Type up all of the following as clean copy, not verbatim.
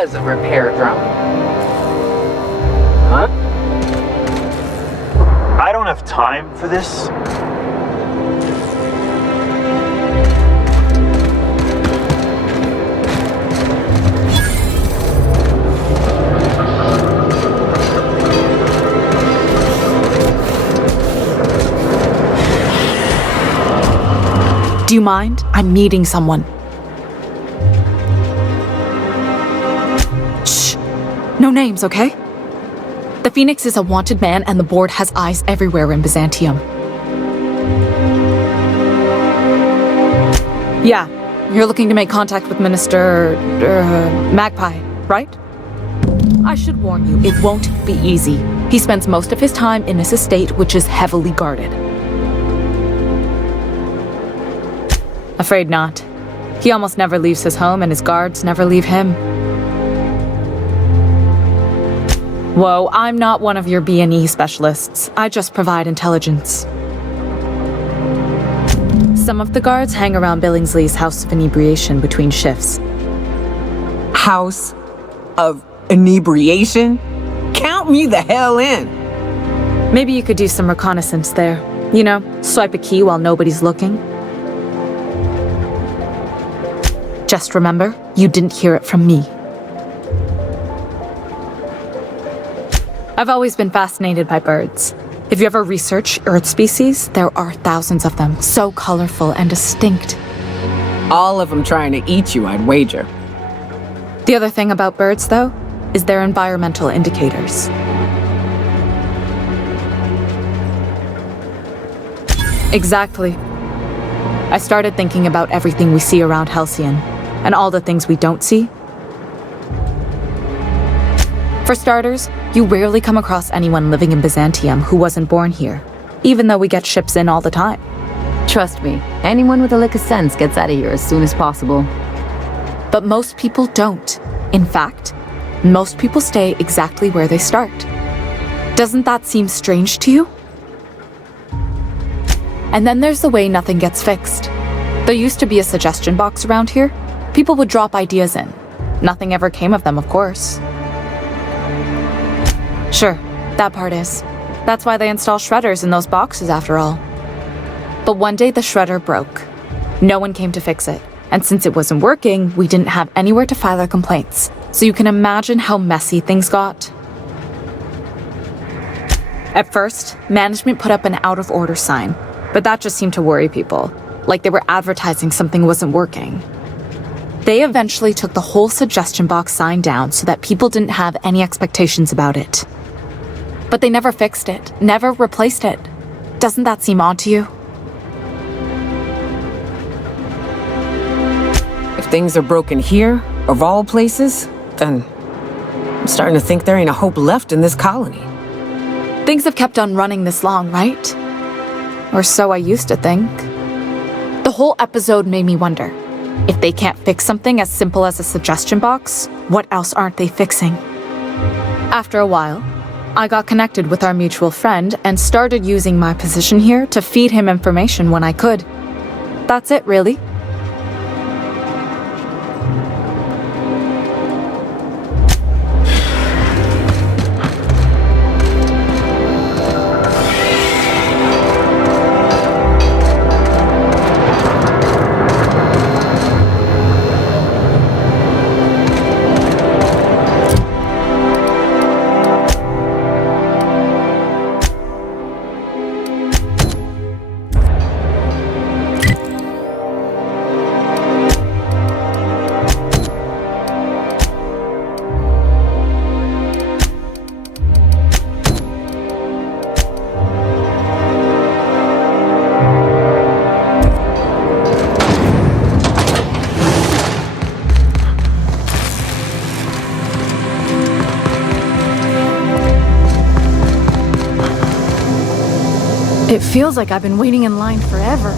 was a repair drone. Huh? I don't have time for this. Do you mind? I'm meeting someone. Shh. No names, okay? The Phoenix is a wanted man and the board has eyes everywhere in Byzantium. Yeah, you're looking to make contact with Minister... Magpie, right? I should warn you, it won't be easy. He spends most of his time in his estate, which is heavily guarded. Afraid not. He almost never leaves his home and his guards never leave him. Whoa, I'm not one of your B&E specialists. I just provide intelligence. Some of the guards hang around Billingsley's House of Inebriation between shifts. House of Inebriation? Count me the hell in! Maybe you could do some reconnaissance there. You know, swipe a key while nobody's looking. Just remember, you didn't hear it from me. I've always been fascinated by birds. If you ever research Earth species, there are thousands of them, so colorful and distinct. All of them trying to eat you, I'd wager. The other thing about birds, though, is their environmental indicators. Exactly. I started thinking about everything we see around Halcyon, and all the things we don't see. For starters, you rarely come across anyone living in Byzantium who wasn't born here, even though we get ships in all the time. Trust me, anyone with a lick of sense gets out of here as soon as possible. But most people don't. In fact, most people stay exactly where they start. Doesn't that seem strange to you? And then there's the way nothing gets fixed. There used to be a suggestion box around here. People would drop ideas in. Nothing ever came of them, of course. Sure, that part is. That's why they install shredders in those boxes, after all. But one day the shredder broke. No one came to fix it. And since it wasn't working, we didn't have anywhere to file our complaints. So you can imagine how messy things got. At first, management put up an out-of-order sign. But that just seemed to worry people. Like they were advertising something wasn't working. They eventually took the whole suggestion box sign down so that people didn't have any expectations about it. But they never fixed it, never replaced it. Doesn't that seem odd to you? If things are broken here, of all places, then I'm starting to think there ain't a hope left in this colony. Things have kept on running this long, right? Or so I used to think. The whole episode made me wonder. If they can't fix something as simple as a suggestion box, what else aren't they fixing? After a while, I got connected with our mutual friend and started using my position here to feed him information when I could. That's it, really. It feels like I've been waiting in line forever.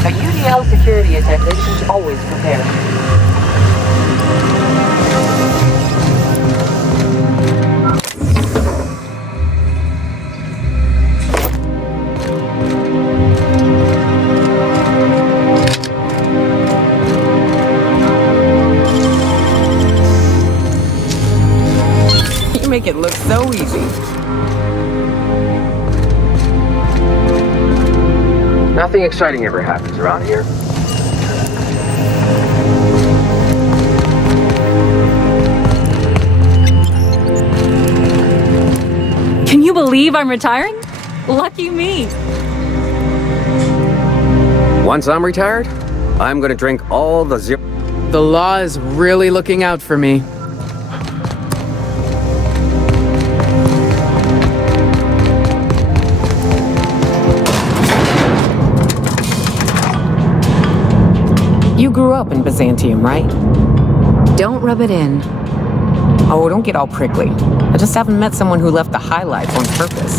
A UDL security attendant is always prepared. make it look so easy. Nothing exciting ever happens around here. Can you believe I'm retiring? Lucky me. Once I'm retired, I'm gonna drink all the zero. The law is really looking out for me. You grew up in Byzantium, right? Don't rub it in. Oh, don't get all prickly. I just haven't met someone who left the highlights on purpose.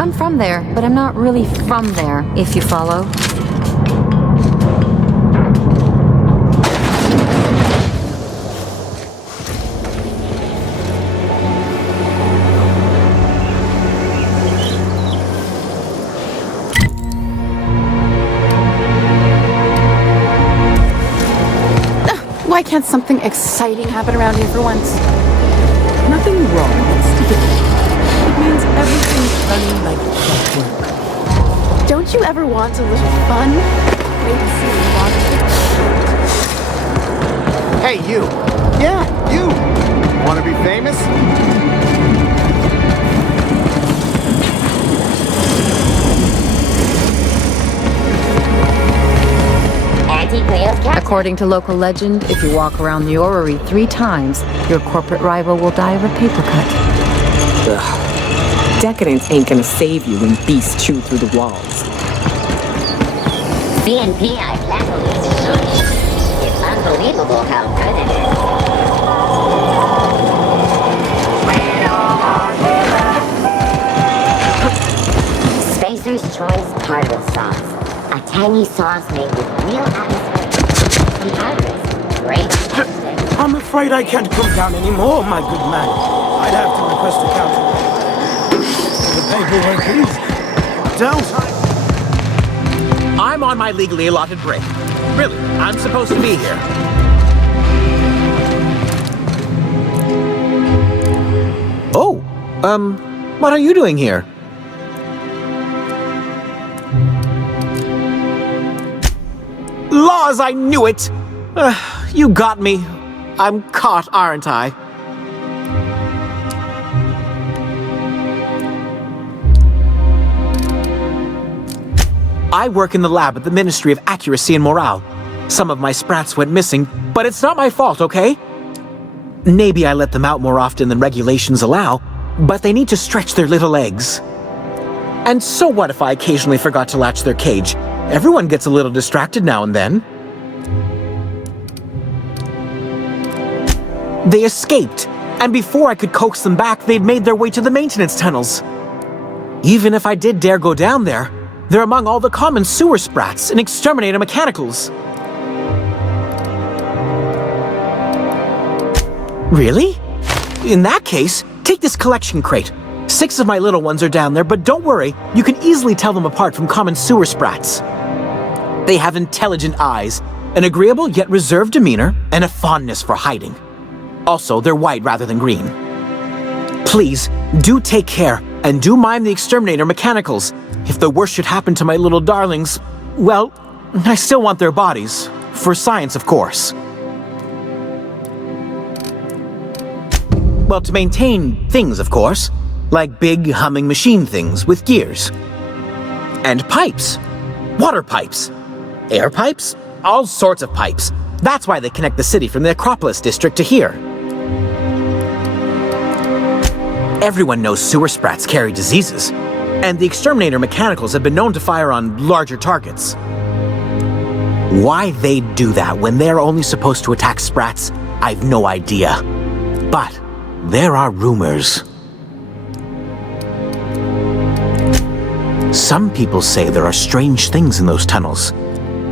I'm from there, but I'm not really from there, if you follow. Why can't something exciting happen around here for once? Nothing wrong with stability. It means everything's running like clockwork. Don't you ever want a little fun? Maybe see a monster. Hey, you. Yeah, you. Want to be famous? According to local legend, if you walk around the orrery 3 times, your corporate rival will die of a paper cut. Ugh. Decadence ain't gonna save you when beasts chew through the walls. BNP, I plan to use it. It's unbelievable how good it is. Spacer's Choice Tartar Sauce. A tangy sauce made with real atmosphere. Some tartars. Great chopsticks. I'm afraid I can't come down anymore, my good man. I'd have to request a counter. The paperwork, please. Don't. I'm on my legally allotted break. Really, I'm supposed to be here. Oh, what are you doing here? Laws, I knew it! You got me. I'm caught, aren't I? I work in the lab at the Ministry of Accuracy and Morale. Some of my sprats went missing, but it's not my fault, okay? Maybe I let them out more often than regulations allow, but they need to stretch their little legs. And so what if I occasionally forgot to latch their cage? Everyone gets a little distracted now and then. They escaped, and before I could coax them back, they'd made their way to the maintenance tunnels. Even if I did dare go down there, they're among all the common sewer sprats and exterminator mechanicals. Really? In that case, take this collection crate. 6 of my little ones are down there, but don't worry, you can easily tell them apart from common sewer sprats. They have intelligent eyes, an agreeable yet reserved demeanor, and a fondness for hiding. Also, they're white rather than green. Please, do take care, and do mind the exterminator mechanicals. If the worst should happen to my little darlings, well, I still want their bodies. For science, of course. Well, to maintain things, of course. Like big, humming machine things with gears. And pipes. Water pipes. Air pipes. All sorts of pipes. That's why they connect the city from the Acropolis district to here. Everyone knows sewer sprats carry diseases, and the exterminator mechanicals have been known to fire on larger targets. Why they'd do that when they're only supposed to attack sprats, I've no idea. But there are rumors. Some people say there are strange things in those tunnels.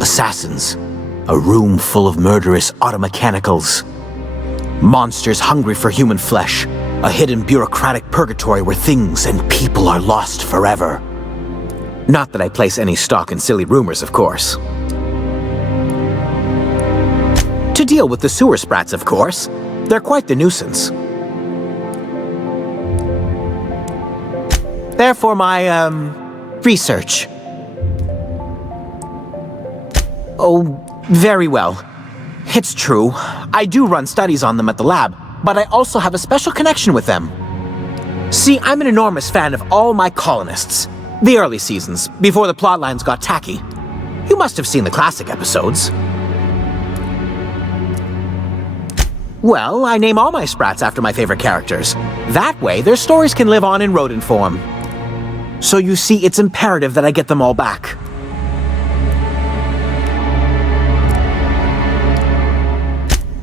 Assassins, a room full of murderous automechanicals, monsters hungry for human flesh, a hidden bureaucratic purgatory where things and people are lost forever. Not that I place any stock in silly rumors, of course. To deal with the sewer sprats, of course. They're quite the nuisance. They're for my, research. Oh, very well. It's true. I do run studies on them at the lab, but I also have a special connection with them. See, I'm an enormous fan of all my colonists. The early seasons, before the plotlines got tacky. You must have seen the classic episodes. Well, I name all my sprats after my favorite characters. That way, their stories can live on in rodent form. So you see, it's imperative that I get them all back.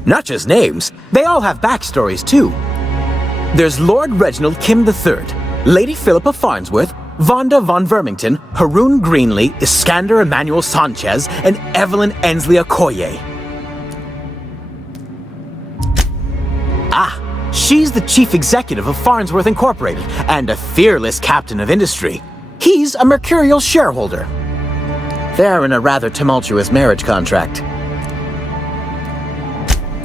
Not just names, they all have backstories too. There's Lord Reginald Kim III, Lady Philippa Farnsworth, Vonda von Vermington, Haroon Greenlee, Iskander Emmanuel Sanchez, and Evelyn Ensley Okoye. Ah, she's the chief executive of Farnsworth Incorporated and a fearless captain of industry. He's a mercurial shareholder. They're in a rather tumultuous marriage contract.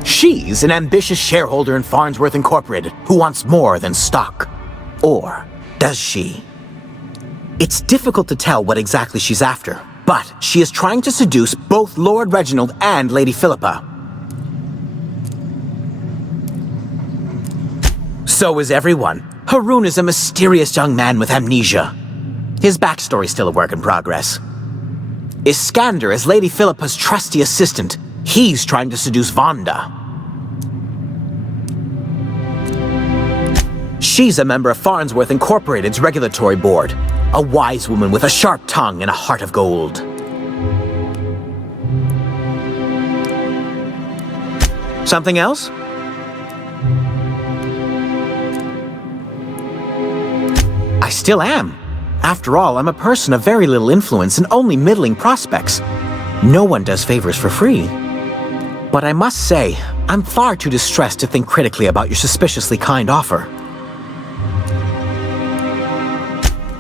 She's an ambitious shareholder in Farnsworth Incorporated who wants more than stock. Or does she? It's difficult to tell what exactly she's after, but she is trying to seduce both Lord Reginald and Lady Philippa. So is everyone. Haroon is a mysterious young man with amnesia. His backstory's still a work in progress. Iskander is Lady Philippa's trusty assistant. He's trying to seduce Vonda. She's a member of Farnsworth Incorporated's regulatory board. A wise woman with a sharp tongue and a heart of gold. Something else? I still am. After all, I'm a person of very little influence and only middling prospects. No one does favors for free. But I must say, I'm far too distressed to think critically about your suspiciously kind offer.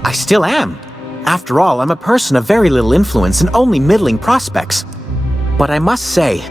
I still am. After all, I'm a person of very little influence and only middling prospects. But I must say,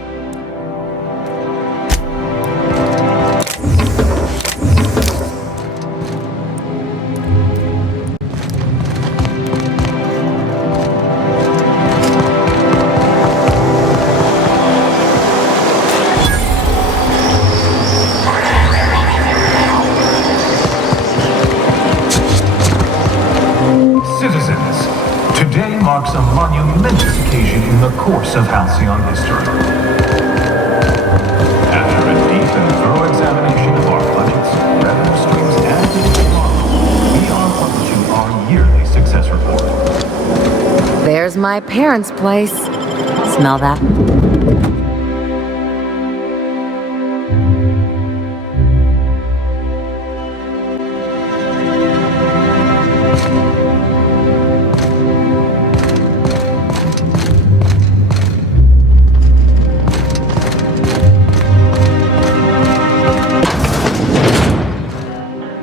marks a monumentous occasion in the course of Halcyon history. After a deep and thorough examination of our budgets, revenue streams, and digital model, we are publishing our yearly success report. There's my parents' place. Smell that?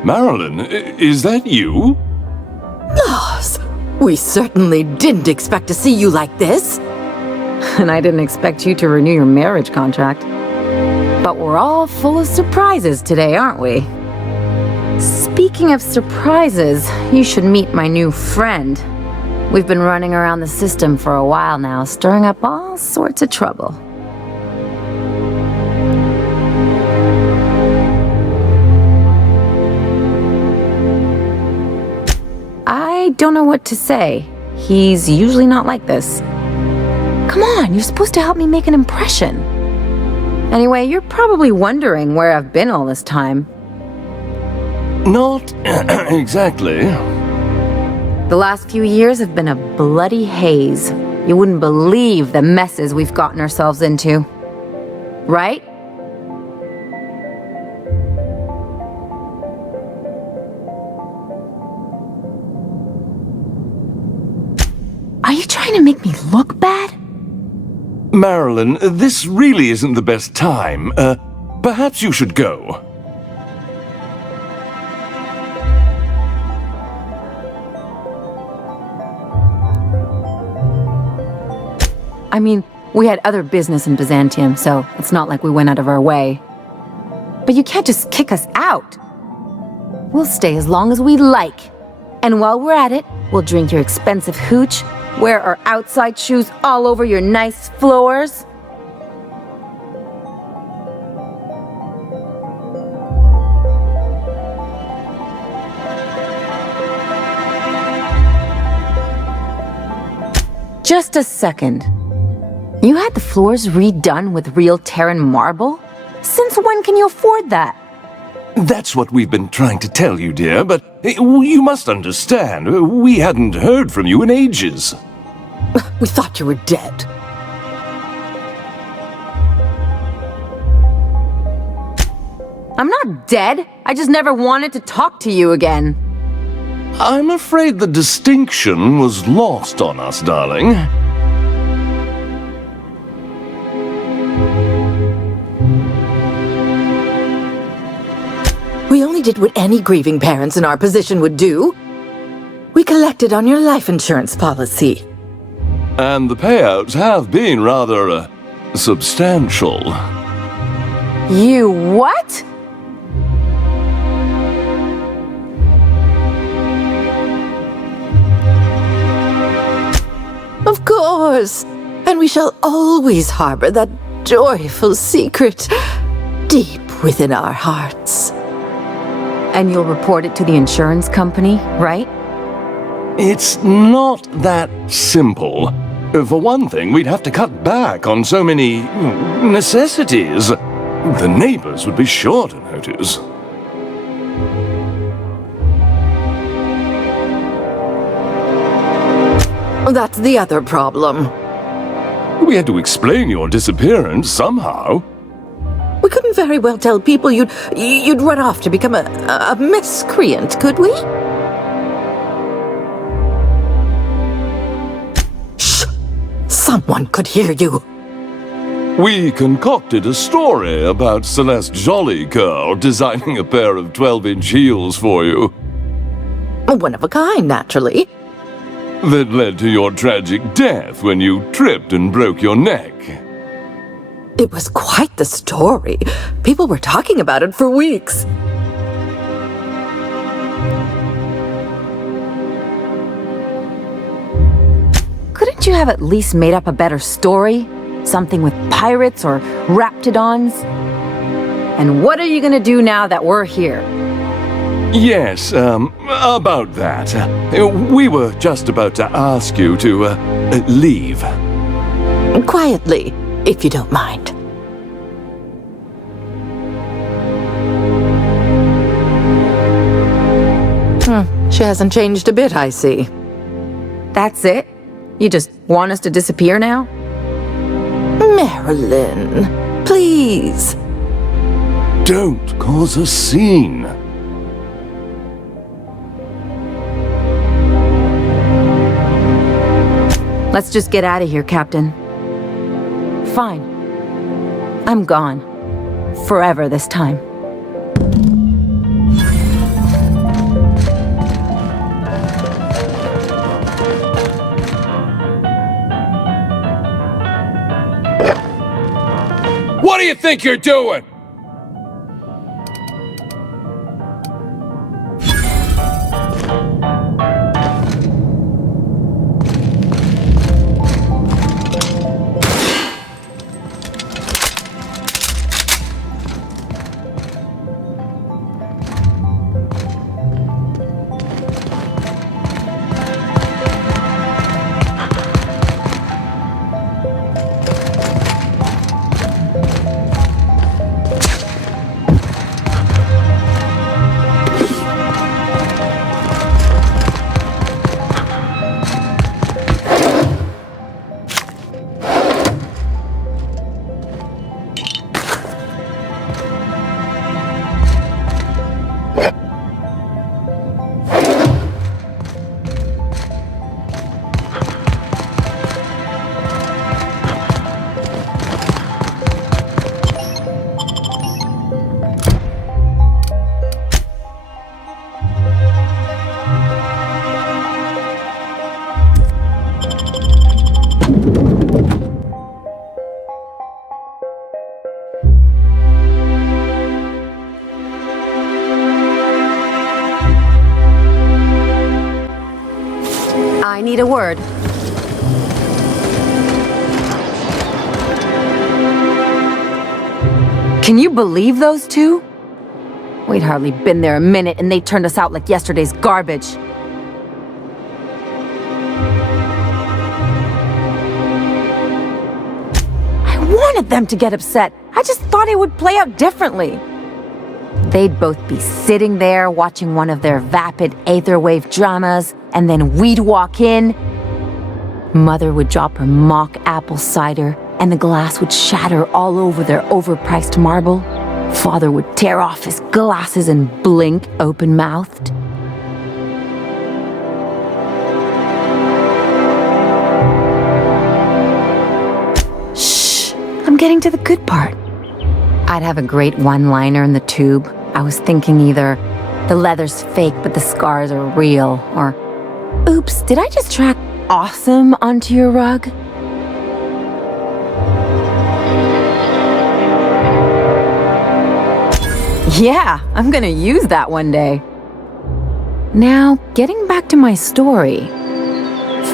Marilyn, is that you? Lars, we certainly didn't expect to see you like this. And I didn't expect you to renew your marriage contract. But we're all full of surprises today, aren't we? Speaking of surprises, you should meet my new friend. We've been running around the system for a while now, stirring up all sorts of trouble. I don't know what to say. He's usually not like this. Come on, you're supposed to help me make an impression. Anyway, you're probably wondering where I've been all this time. Not exactly. The last few years have been a bloody haze. You wouldn't believe the messes we've gotten ourselves into. Right? Are you trying to make me look bad? Marilyn, this really isn't the best time. Perhaps you should go. I mean, we had other business in Byzantium, so it's not like we went out of our way. But you can't just kick us out. We'll stay as long as we like. And while we're at it, we'll drink your expensive hooch, wear our outside shoes all over your nice floors. Just a second. You had the floors redone with real Terran marble? Since when can you afford that? That's what we've been trying to tell you, dear, but you must understand, we hadn't heard from you in ages. We thought you were dead. I'm not dead. I just never wanted to talk to you again. I'm afraid the distinction was lost on us, darling. We only did what any grieving parents in our position would do. We collected on your life insurance policy. And the payouts have been rather, substantial. You what? Of course. And we shall always harbor that joyful secret deep within our hearts. And you'll report it to the insurance company, right? It's not that simple. For one thing, we'd have to cut back on so many necessities. The neighbors would be sure to notice. That's the other problem. We had to explain your disappearance somehow. We couldn't very well tell people you'd run off to become a miscreant, could we? Shh! Someone could hear you. We concocted a story about Celeste Jollycurl designing a pair of 12-inch heels for you. One of a kind, naturally. That led to your tragic death when you tripped and broke your neck. It was quite the story. People were talking about it for weeks. Couldn't you have at least made up a better story? Something with pirates or raptidons? And what are you gonna do now that we're here? Yes, about that. We were just about to ask you to, leave. Quietly, if you don't mind. She hasn't changed a bit, I see. That's it? You just want us to disappear now? Marilyn, please. Don't cause a scene. Let's just get out of here, Captain. Fine. I'm gone. Forever this time. What do you think you're doing? I need a word. Can you believe those two? We'd hardly been there a minute and they turned us out like yesterday's garbage. I wanted them to get upset. I just thought it would play out differently. They'd both be sitting there watching one of their vapid aetherwave dramas, and then we'd walk in. Mother would drop her mock apple cider, and the glass would shatter all over their overpriced marble. Father would tear off his glasses and blink open-mouthed. Shh, I'm getting to the good part. I'd have a great one-liner in the tube. I was thinking either, the leather's fake but the scars are real, or, oops, did I just track awesome onto your rug? Yeah, I'm gonna use that one day. Now, getting back to my story.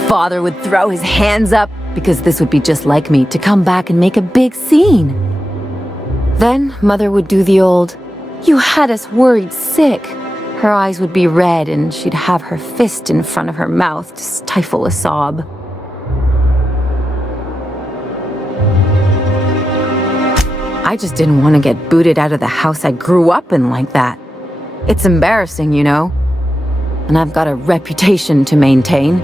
Father would throw his hands up because this would be just like me to come back and make a big scene. Then Mother would do the old, "You had us worried sick." Her eyes would be red and she'd have her fist in front of her mouth to stifle a sob. I just didn't want to get booted out of the house I grew up in like that. It's embarrassing, you know. And I've got a reputation to maintain.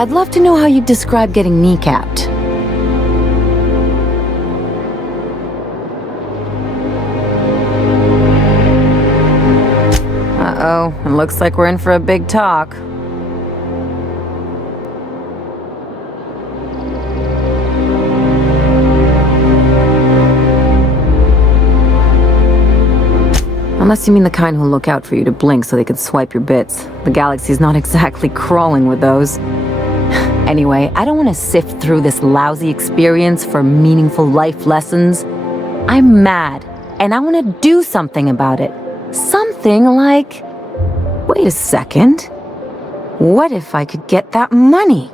I'd love to know how you'd describe getting kneecapped. Uh-oh, it looks like we're in for a big talk. Unless you mean the kind who'll look out for you to blink so they can swipe your bits. The galaxy's not exactly crawling with those. Anyway, I don't want to sift through this lousy experience for meaningful life lessons. I'm mad, and I want to do something about it. Something like... Wait a second. What if I could get that money?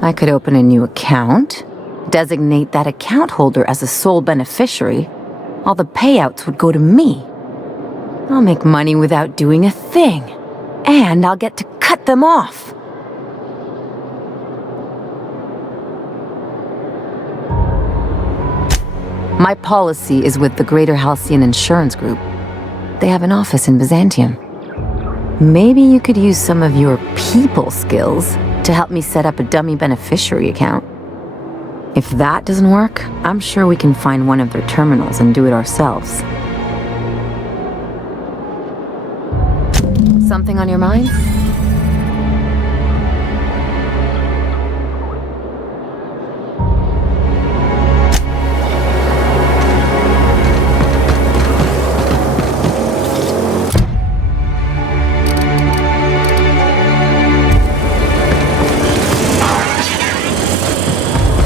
I could open a new account, designate that account holder as a sole beneficiary. All the payouts would go to me. I'll make money without doing a thing. And I'll get to cut them off. My policy is with the Greater Halcyon Insurance Group. They have an office in Byzantium. Maybe you could use some of your people skills to help me set up a dummy beneficiary account. If that doesn't work, I'm sure we can find one of their terminals and do it ourselves. Something on your mind?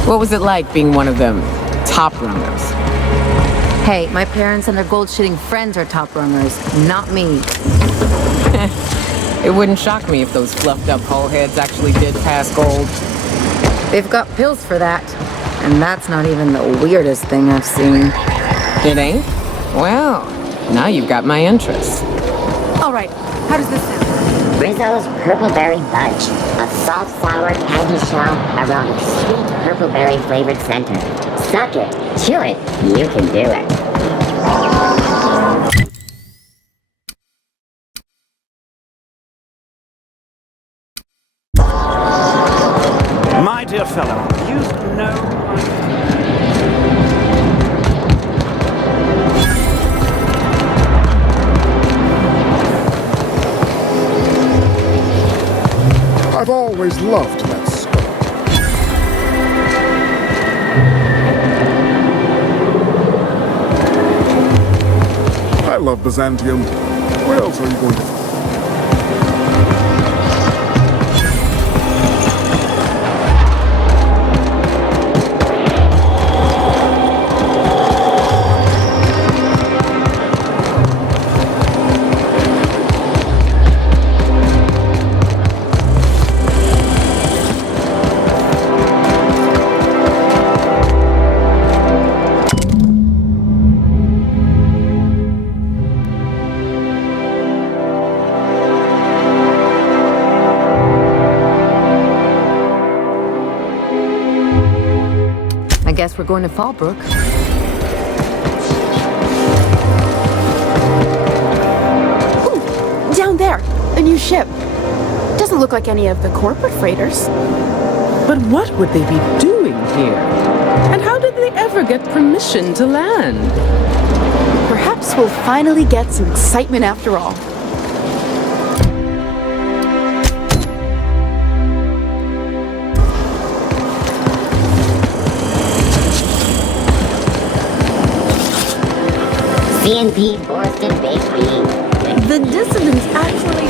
What was it like being one of them top runners? Hey, my parents and their gold-shitting friends are top runners, not me. It wouldn't shock me if those fluffed-up hull heads actually did pass gold. They've got pills for that, and that's not even the weirdest thing I've seen. It ain't? Well, now you've got my interest. All right, how does this sound? Rizzo's Purpleberry Budge, a soft sour candy shell around a sweet purpleberry flavored center. Suck it, chew it, you can do it. My dear fellow, you know... I've always loved that skull. I love Byzantium. Where else are you going to find it? guess we're going to Fallbrook. Ooh, down there, a new ship. Doesn't look like any of the corporate freighters. But what would they be doing here? And how did they ever get permission to land? Perhaps we'll finally get some excitement after all. CNP Borston Bakery. The dissidents actually...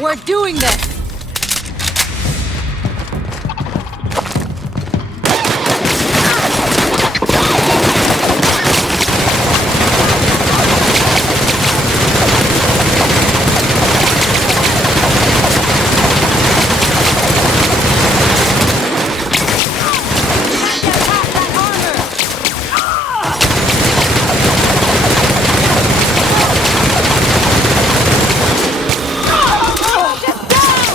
We're doing this! Just down!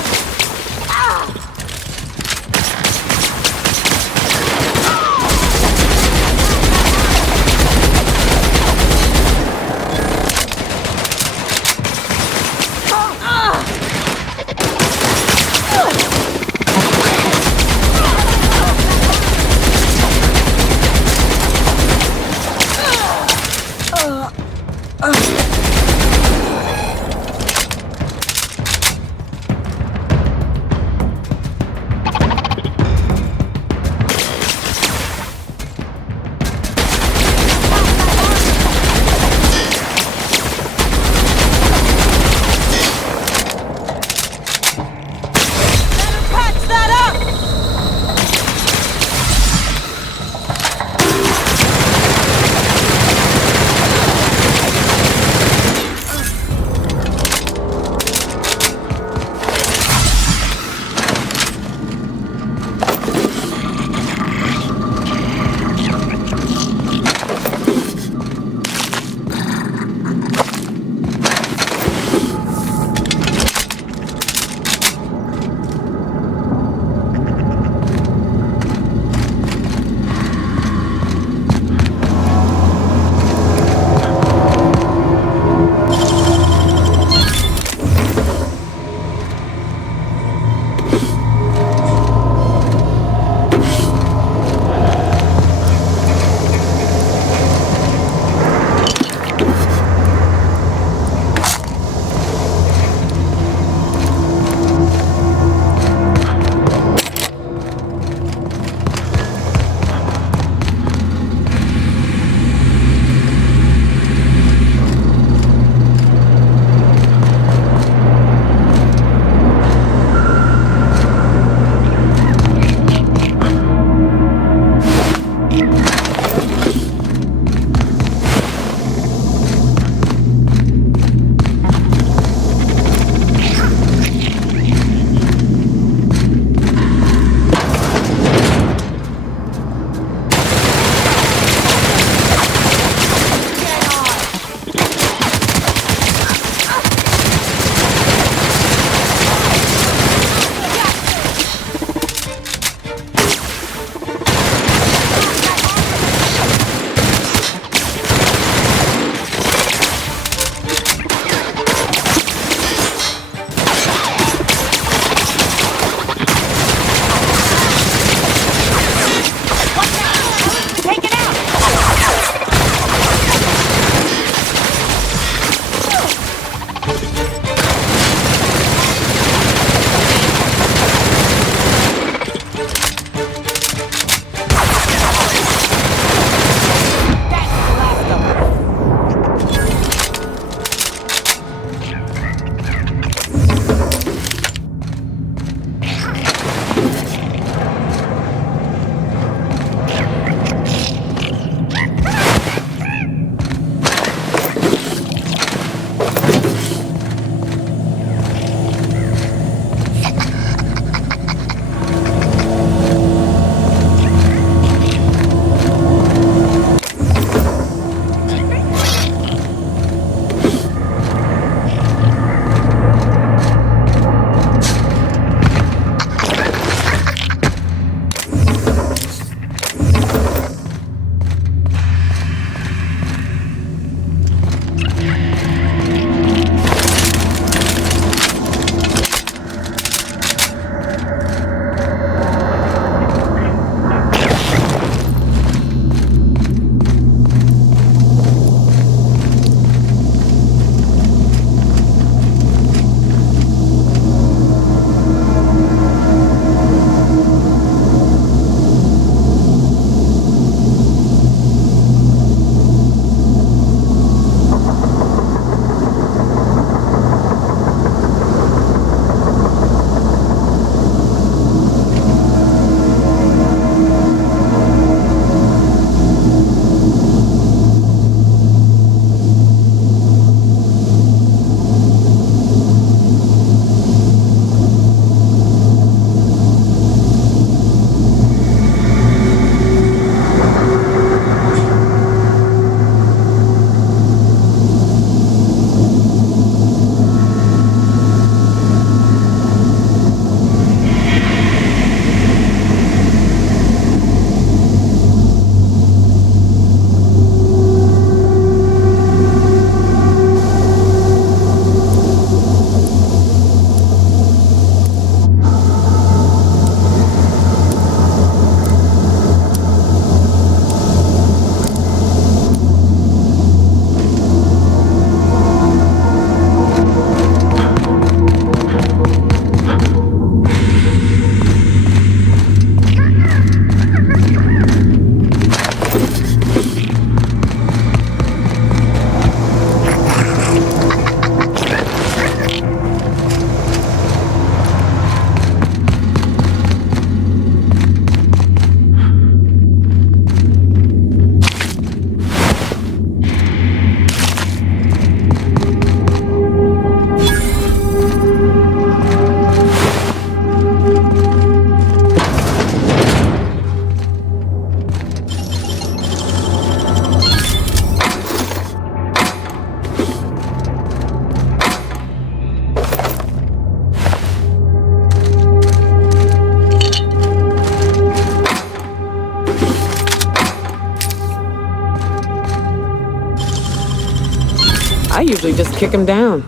I usually just kick him down.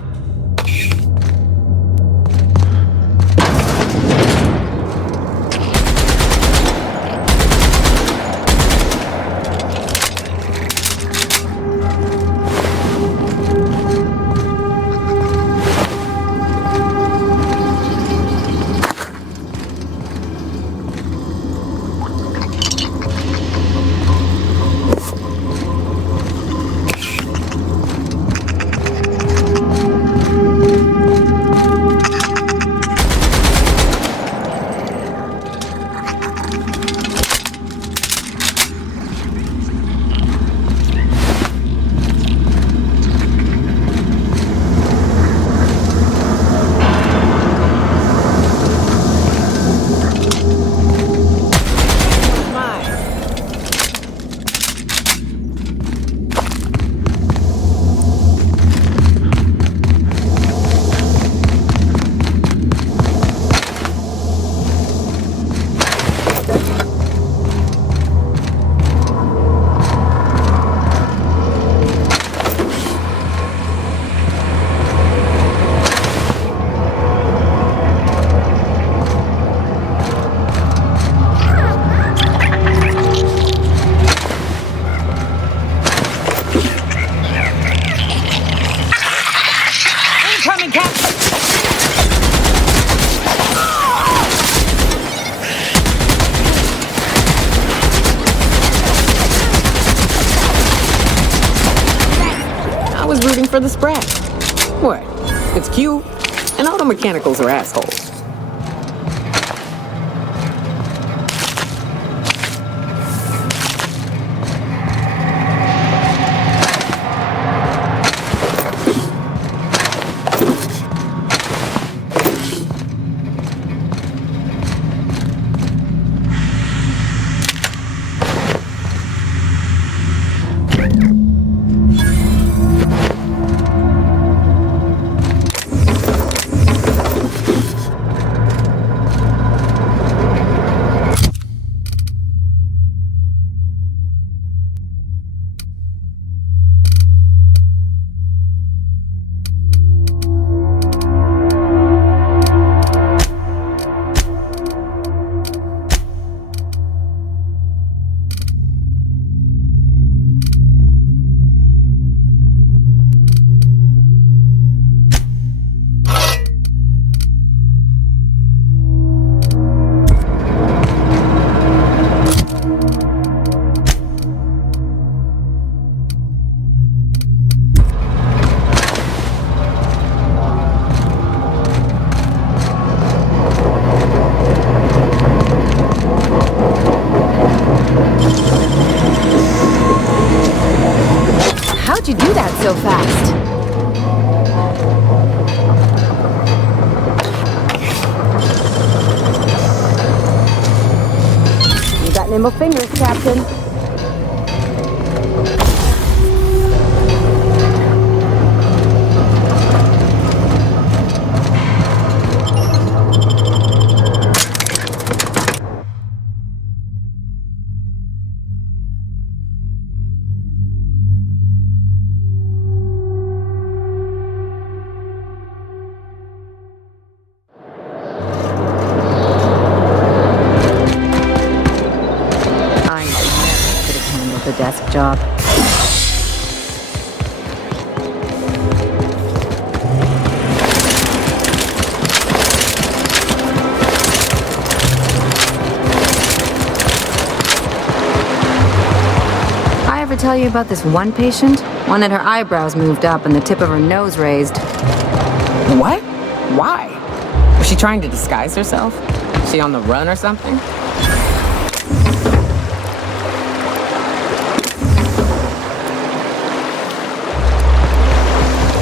For the sprat. What? It's cute, and auto mechanicals are assholes. How'd you do that so fast? You got nimble fingers, Captain. The desk job. I ever tell you about this one patient? One had her eyebrows moved up and the tip of her nose raised. What? Why? Was she trying to disguise herself? Is she on the run or something?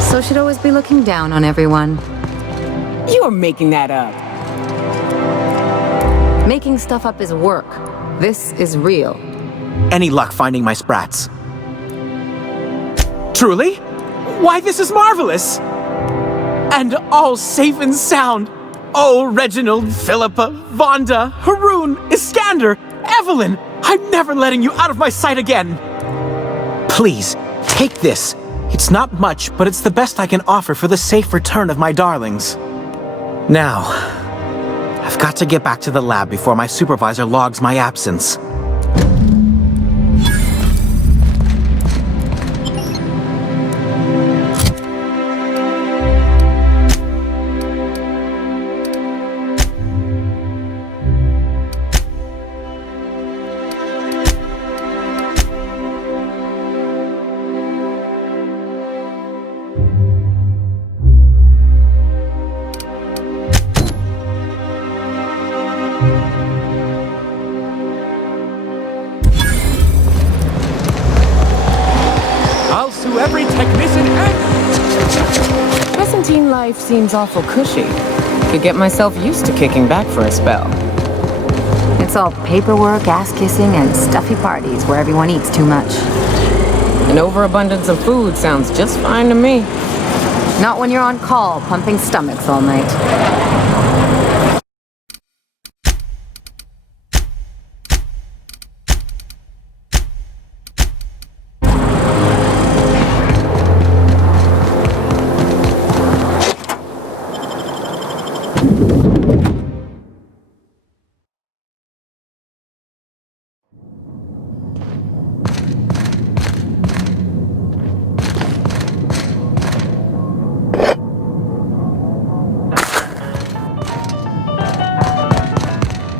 So she'd always be looking down on everyone. You're making that up. Making stuff up is work. This is real. Any luck finding my sprats? Truly? Why, this is marvelous! And all safe and sound. Oh, Reginald, Philippa, Vonda, Haroon, Iskander, Evelyn! I'm never letting you out of my sight again! Please, take this. It's not much, but it's the best I can offer for the safe return of my darlings. Now, I've got to get back to the lab before my supervisor logs my absence. I'll sue every technician and... Byzantine life seems awful cushy. Could get myself used to kicking back for a spell. It's all paperwork, ass-kissing, and stuffy parties where everyone eats too much. An overabundance of food sounds just fine to me. Not when you're on call, pumping stomachs all night.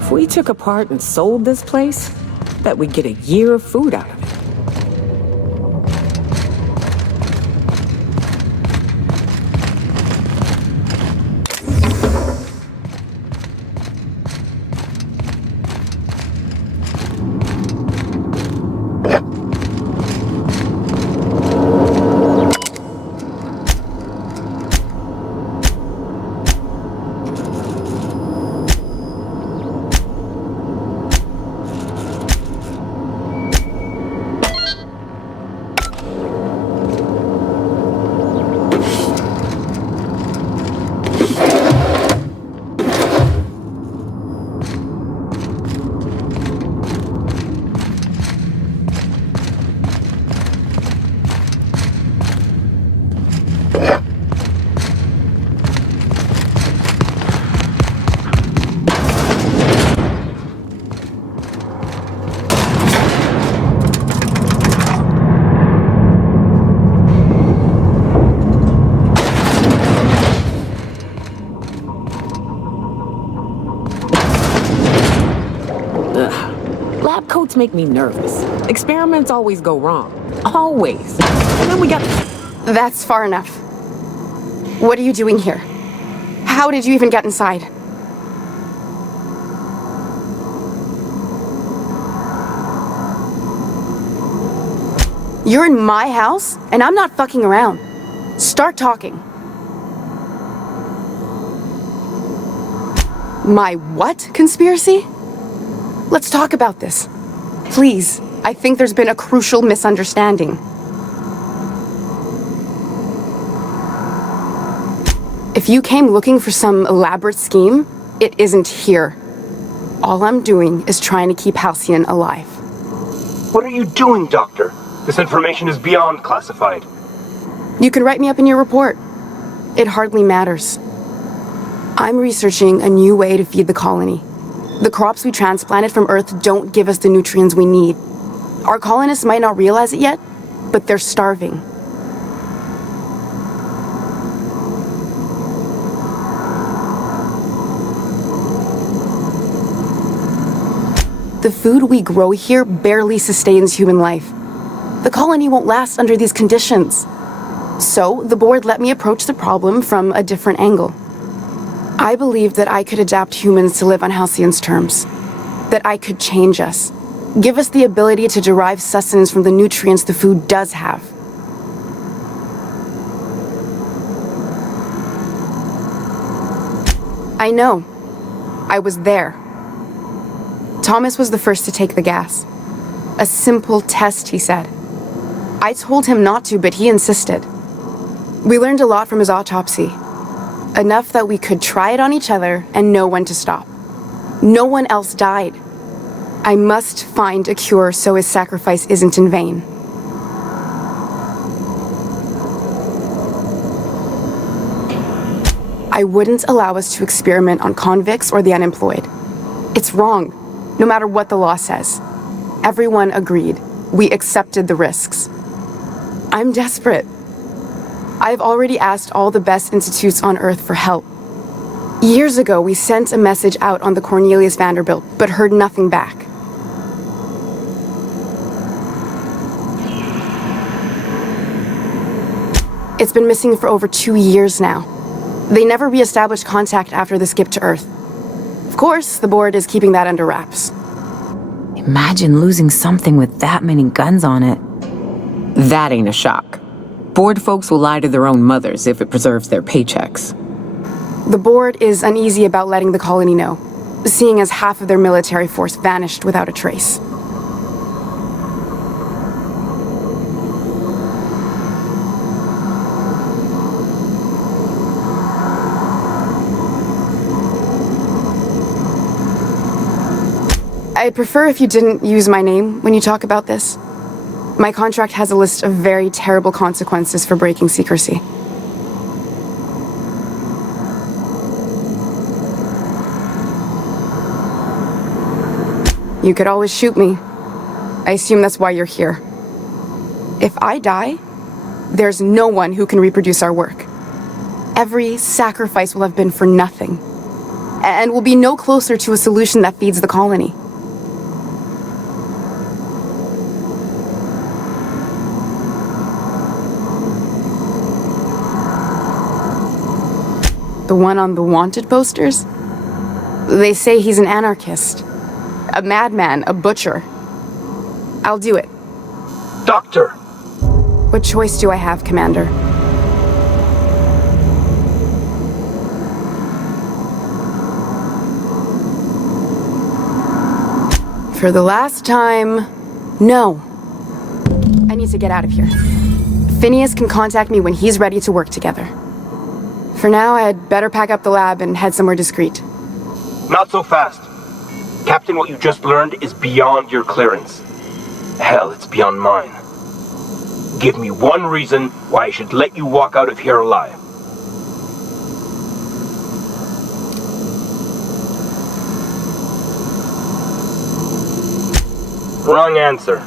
If we took apart and sold this place, bet we'd get a year of food out of it. Lab coats make me nervous. Experiments always go wrong. Always. And then we got... That's far enough. What are you doing here? How did you even get inside? You're in my house, and I'm not fucking around. Start talking. My what conspiracy? Let's talk about this. Please, I think there's been a crucial misunderstanding. If you came looking for some elaborate scheme, it isn't here. All I'm doing is trying to keep Halcyon alive. What are you doing, Doctor? This information is beyond classified. You can write me up in your report. It hardly matters. I'm researching a new way to feed the colony. The crops we transplanted from Earth don't give us the nutrients we need. Our colonists might not realize it yet, but they're starving. The food we grow here barely sustains human life. The colony won't last under these conditions. So, the board let me approach the problem from a different angle. I believed that I could adapt humans to live on Halcyon's terms. That I could change us. Give us the ability to derive sustenance from the nutrients the food does have. I know. I was there. Thomas was the first to take the gas. A simple test, he said. I told him not to, but he insisted. We learned a lot from his autopsy. Enough that we could try it on each other and know when to stop. No one else died. I must find a cure so his sacrifice isn't in vain. I wouldn't allow us to experiment on convicts or the unemployed. It's wrong, no matter what the law says. Everyone agreed. We accepted the risks. I'm desperate. I've already asked all the best institutes on Earth for help. Years ago, we sent a message out on the Cornelius Vanderbilt, but heard nothing back. It's been missing for over 2 years now. They never re-established contact after the skip to Earth. Of course, the board is keeping that under wraps. Imagine losing something with that many guns on it. That ain't a shock. Board folks will lie to their own mothers if it preserves their paychecks. The board is uneasy about letting the colony know, seeing as half of their military force vanished without a trace. I'd prefer if you didn't use my name when you talk about this. My contract has a list of very terrible consequences for breaking secrecy. You could always shoot me. I assume that's why you're here. If I die, there's no one who can reproduce our work. Every sacrifice will have been for nothing. And we'll be no closer to a solution that feeds the colony. The one on the wanted posters? They say he's an anarchist. A madman, a butcher. I'll do it. Doctor! What choice do I have, Commander? For the last time, no. I need to get out of here. Phineas can contact me when he's ready to work together. For now, I'd better pack up the lab and head somewhere discreet. Not so fast. Captain, what you just learned is beyond your clearance. Hell, it's beyond mine. Give me one reason why I should let you walk out of here alive. Wrong answer.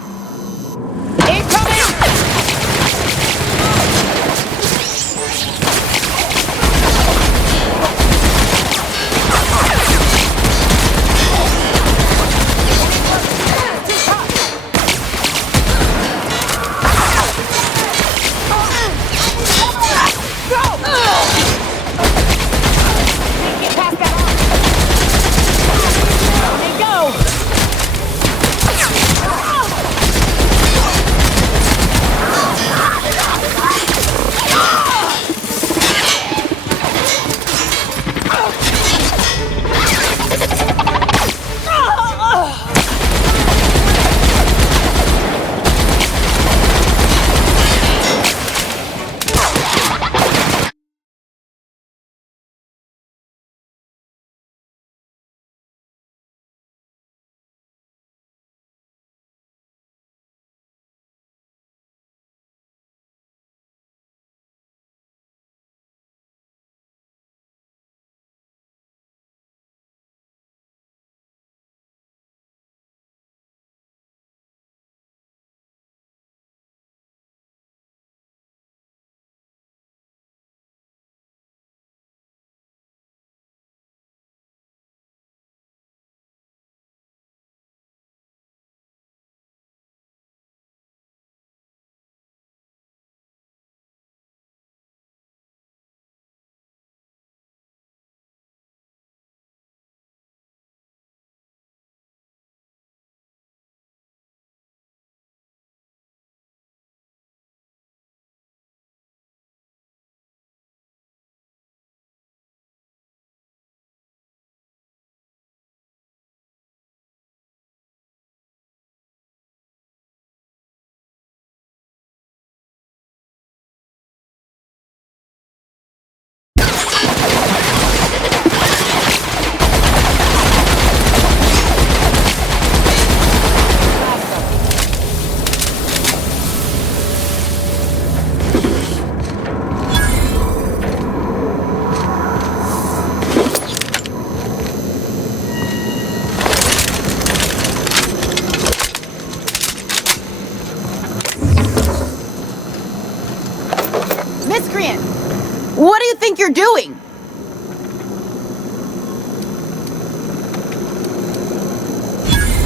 What do you think you're doing?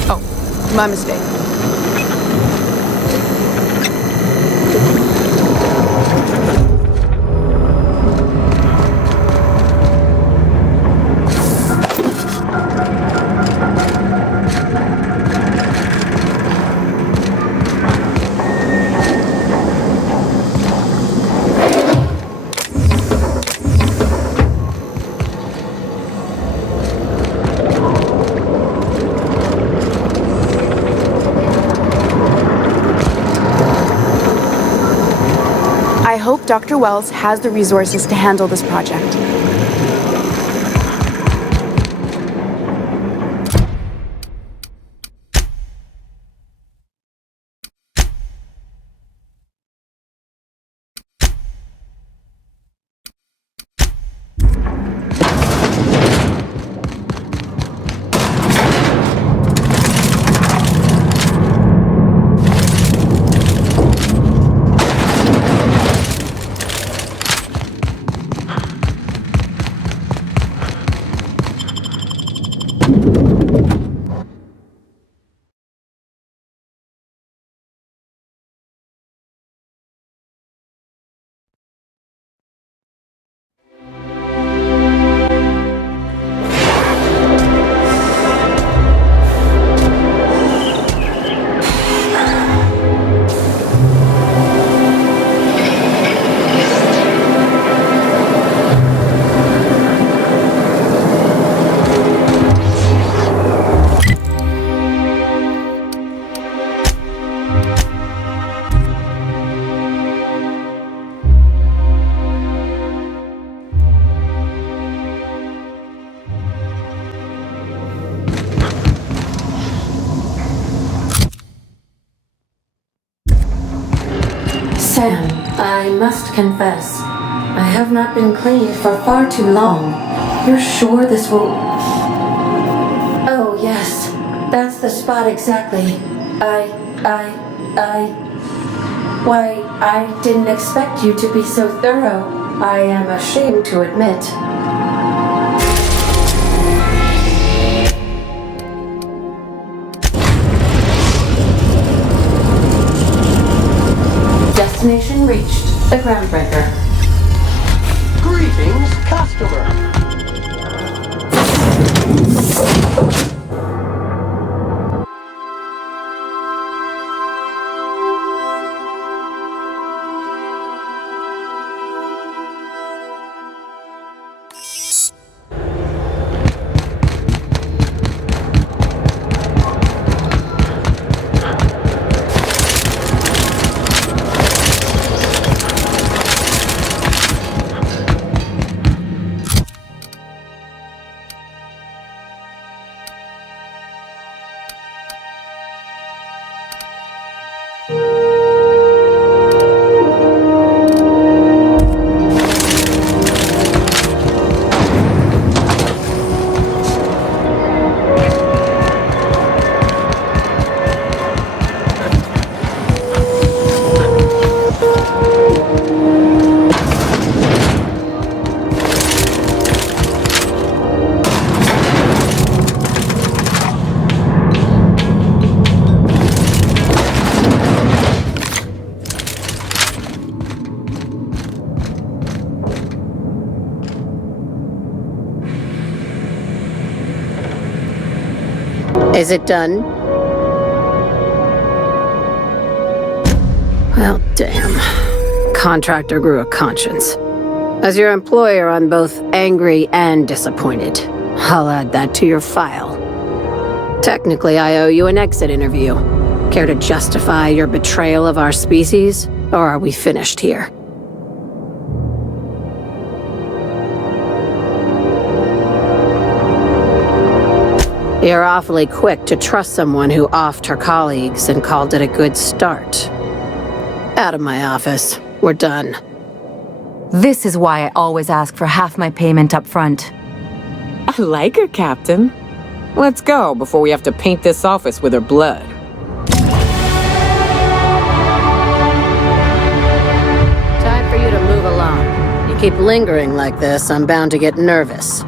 Oh, my mistake. I hope Dr. Wells has the resources to handle this project. Sam, I must confess, I have not been cleaned for far too long. You're sure this will... Oh, yes. That's the spot exactly. Why, I didn't expect you to be so thorough. I am ashamed to admit. Destination reached. The Groundbreaker. Greetings, customer. Is it done? Well, damn. Contractor grew a conscience. As your employer, I'm both angry and disappointed. I'll add that to your file. Technically, I owe you an exit interview. Care to justify your betrayal of our species? Or are we finished here? You're awfully quick to trust someone who offed her colleagues and called it a good start. Out of my office. We're done. This is why I always ask for half my payment up front. I like her, Captain. Let's go before we have to paint this office with her blood. Time for you to move along. You Keep lingering like this, I'm bound to get nervous.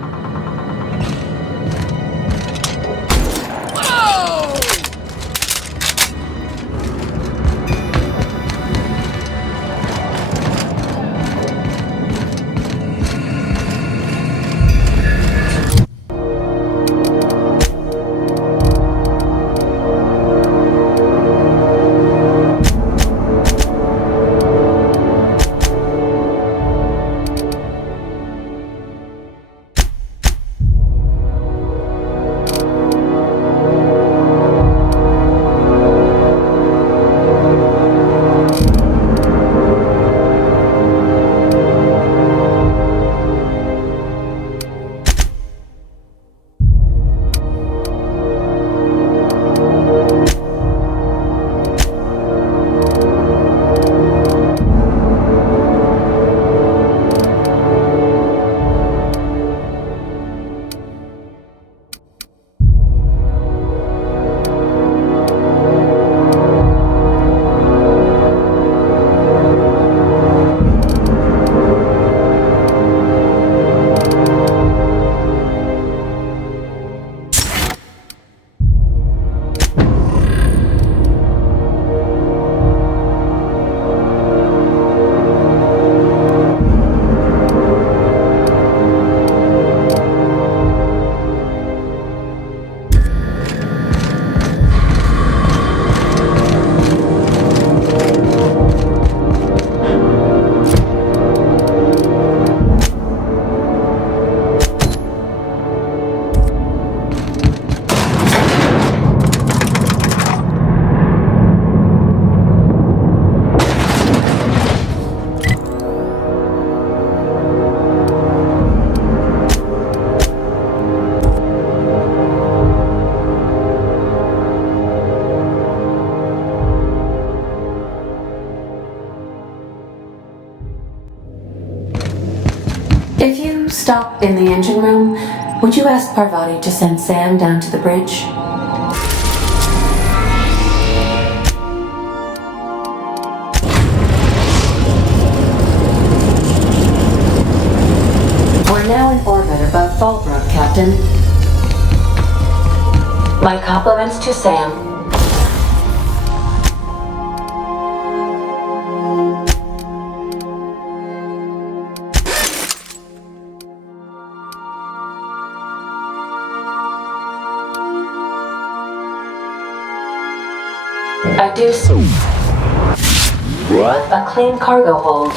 If you stop in the engine room, would you ask Parvati to send Sam down to the bridge? We're now in orbit above Fallbrook, Captain. My compliments to Sam. I do see. A clean cargo hold.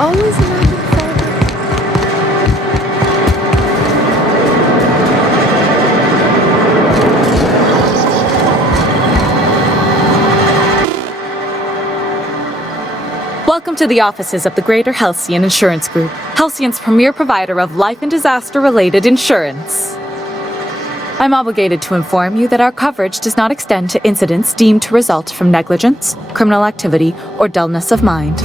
Always imagine Welcome to the offices of the Greater Halcyon Insurance Group, Halcyon's premier provider of life and disaster-related insurance. I'm obligated to inform you that our coverage does not extend to incidents deemed to result from negligence, criminal activity, or dullness of mind.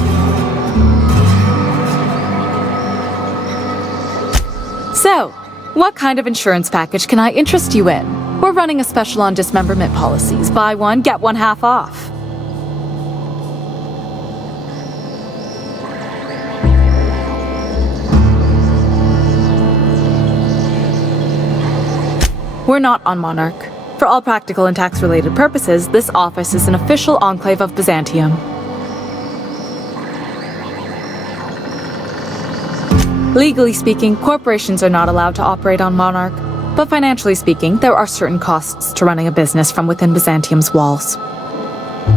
So, what kind of insurance package can I interest you in? We're running a special on dismemberment policies. Buy one, get one half off. We're not on Monarch. For all practical and tax-related purposes, this office is an official enclave of Byzantium. Legally speaking, corporations are not allowed to operate on Monarch, but financially speaking, there are certain costs to running a business from within Byzantium's walls.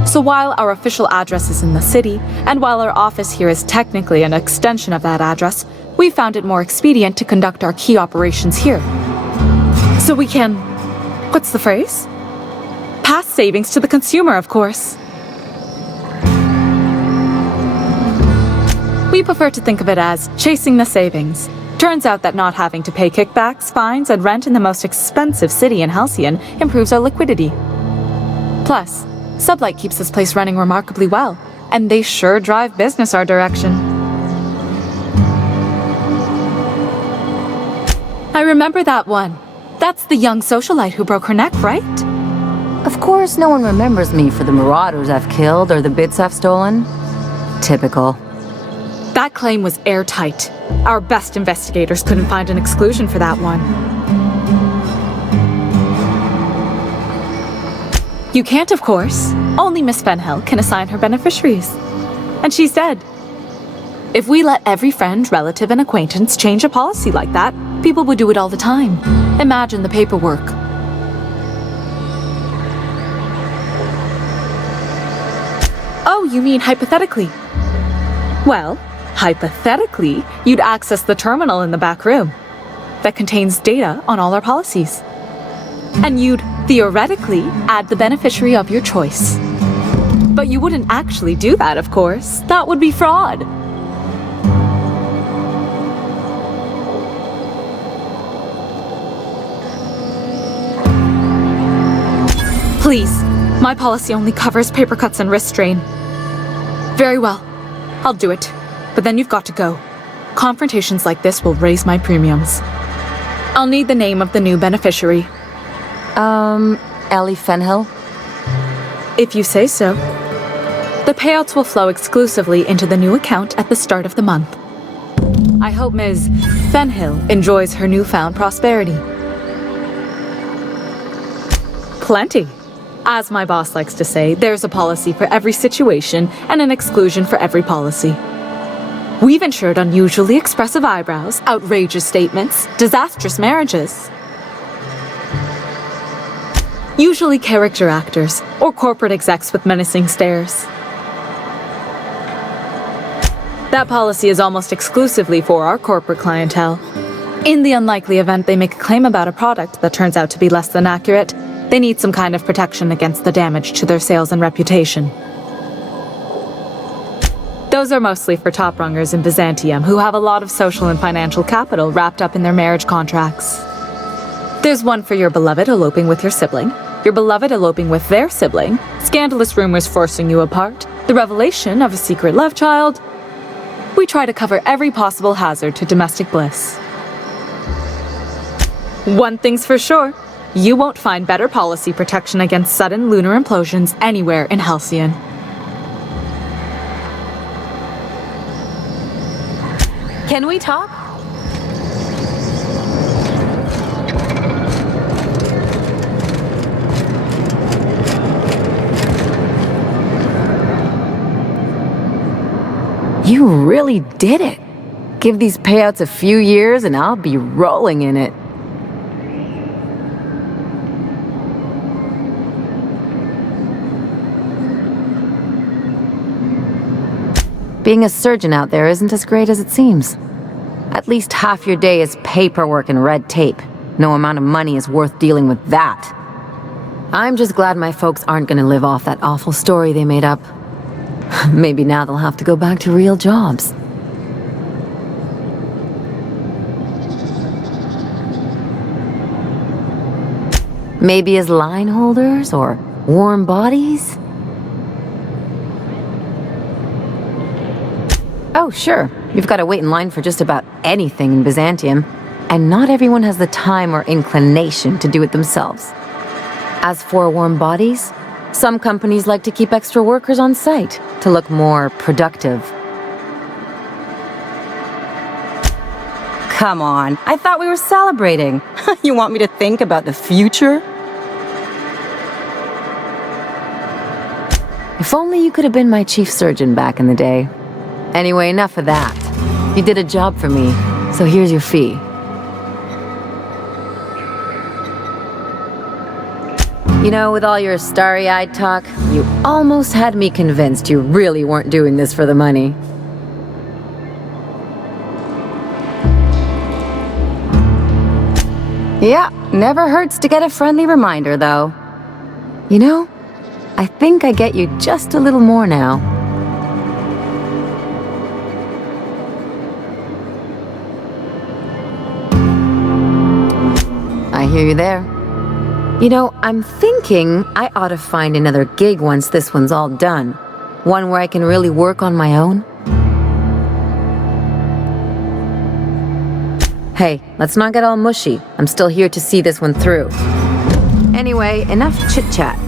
So while our official address is in the city, and while our office here is technically an extension of that address, we found it more expedient to conduct our key operations here. So we can... what's the phrase? Pass savings to the consumer, of course. We prefer to think of it as chasing the savings. Turns out that not having to pay kickbacks, fines, and rent in the most expensive city in Halcyon improves our liquidity. Plus, Sublight keeps this place running remarkably well, and they sure drive business our direction. I remember that one. That's the young socialite who broke her neck, right? Of course, no one remembers me for the marauders I've killed or the bits I've stolen. Typical. That claim was airtight. Our best investigators couldn't find an exclusion for that one. You can't, of course. Only Miss Fenhill can assign her beneficiaries. And she's dead. If we let every friend, relative, and acquaintance change a policy like that, people would do it all the time. Imagine the paperwork. Oh, you mean hypothetically? Well, hypothetically, you'd access the terminal in the back room that contains data on all our policies. And you'd, theoretically, add the beneficiary of your choice. But you wouldn't actually do that, of course. That would be fraud. Please, my policy only covers paper cuts and wrist strain. Very well, I'll do it. But then you've got to go. Confrontations like this will raise my premiums. I'll need the name of the new beneficiary. Ellie Fenhill? If you say so. The payouts will flow exclusively into the new account at the start of the month. I hope Ms. Fenhill enjoys her newfound prosperity. Plenty. As my boss likes to say, there's a policy for every situation and an exclusion for every policy. We've insured unusually expressive eyebrows, outrageous statements, disastrous marriages. Usually character actors, or corporate execs with menacing stares. That policy is almost exclusively for our corporate clientele. In the unlikely event they make a claim about a product that turns out to be less than accurate, they need some kind of protection against the damage to their sales and reputation. Those are mostly for top-rungers in Byzantium who have a lot of social and financial capital wrapped up in their marriage contracts. There's one for your beloved eloping with your sibling, your beloved eloping with their sibling, scandalous rumors forcing you apart, the revelation of a secret love child. We try to cover every possible hazard to domestic bliss. One thing's for sure, you won't find better policy protection against sudden lunar implosions anywhere in Halcyon. Can we talk? You really did it. Give these payouts a few years and I'll be rolling in it. Being a surgeon out there isn't as great as it seems. At least half your day is paperwork and red tape. No amount of money is worth dealing with that. I'm just glad my folks aren't gonna live off that awful story they made up. Maybe now they'll have to go back to real jobs. Maybe as line holders or warm bodies? Oh, sure. You've got to wait in line for just about anything in Byzantium, and not everyone has the time or inclination to do it themselves. As for warm bodies, some companies like to keep extra workers on site to look more productive. Come on, I thought we were celebrating. You want me to think about the future? If only you could have been my chief surgeon back in the day. Anyway, enough of that. You did a job for me, so here's your fee. You know, with all your starry-eyed talk, you almost had me convinced you really weren't doing this for the money. Yeah, never hurts to get a friendly reminder, though. You know, I think I get you just a little more now. I hear you there. You know, I'm thinking I ought to find another gig once this one's all done. One where I can really work on my own. Hey, let's not get all mushy. I'm still here to see this one through. Anyway, enough chit-chat.